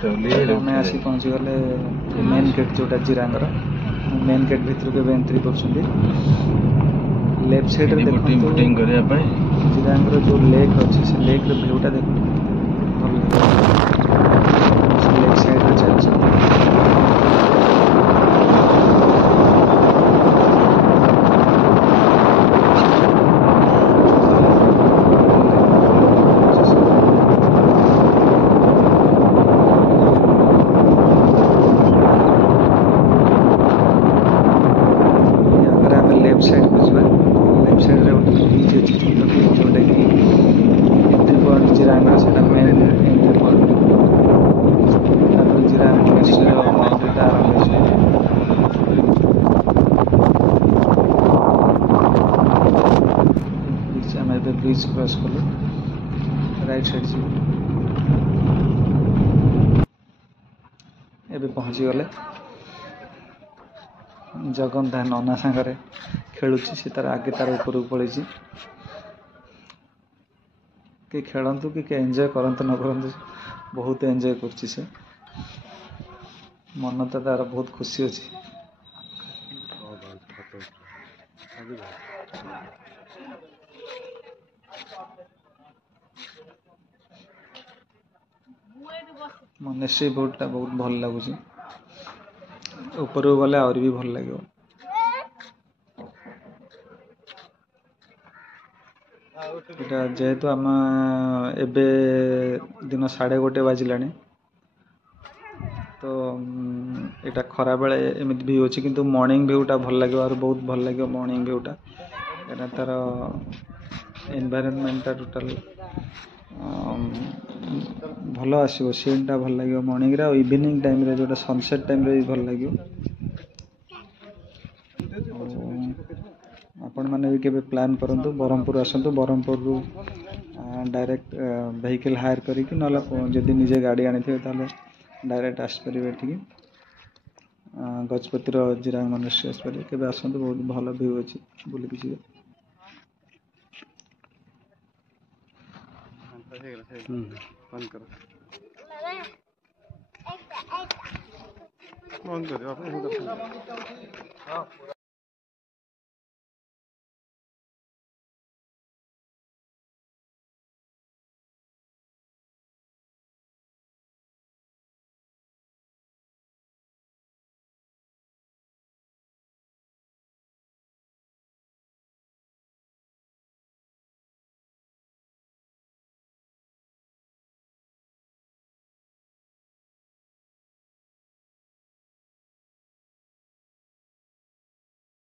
आम आसी पहुँची गले मेन गेट जोटा जिरांगर मेन गेट भितर के एंट्री कर लेफ्ट साइड रे देखो जिरांगर जो लेक अच्छे से लेक रे व्यूटा देखो भल लेफ्ट साइड रे चल लेफ्ट साइड को जीवा लेफ्ट साइड रे बीच अछि छोटा बीच जोटा कि एंट्री पॉइंट जिरांगर सेटा मेन एंट्री पॉइंट तापर जिरांगर से बाउंड्रीटा आरंभ होइछ बीच में एबे ब्रिज क्रॉस कलो राइट साइड जी एबे पहुंची गले जगन धा नना सांगरे खेलुची से तार आगे तार ऊपर पड़े कि खेलतु कि एंजॉय करंतु न करंतु बहुत एंजॉय करची से मन तो तार बहुत खुशी अच्छी मन से बोटटा बहुत भल लगुच ऊपर गले और भी भल लगे जेहेतु आम एबे दिन 1:30 बाजिला तो यहाँ खरा बेले एमती व्यू अच्छी किंतु मॉर्निंग व्यूटा भल लगे और बहुत भल लगे मॉर्निंग व्यूटा यहाँ तार एनवायरनमेंट टोटल भल आसो सीनटा भल लगे मॉर्निंग रे इवनिंग टाइम रे जोटा सनसेट टाइम रे भल लगे आपण मैंने भी केबे प्लान करंतु बरहमपुर आसंतु बरहमपुर रु डायरेक्ट व्हीकल हायर करिक नला जदि निजे गाड़ी आनी थे ताले डायरेक्ट आस परिबे ठीक गजपति रो जिरांग मनुष्य आस परिबे केबे आसंतु बहुत भल व्यू अछि बुली कि जी बंद करो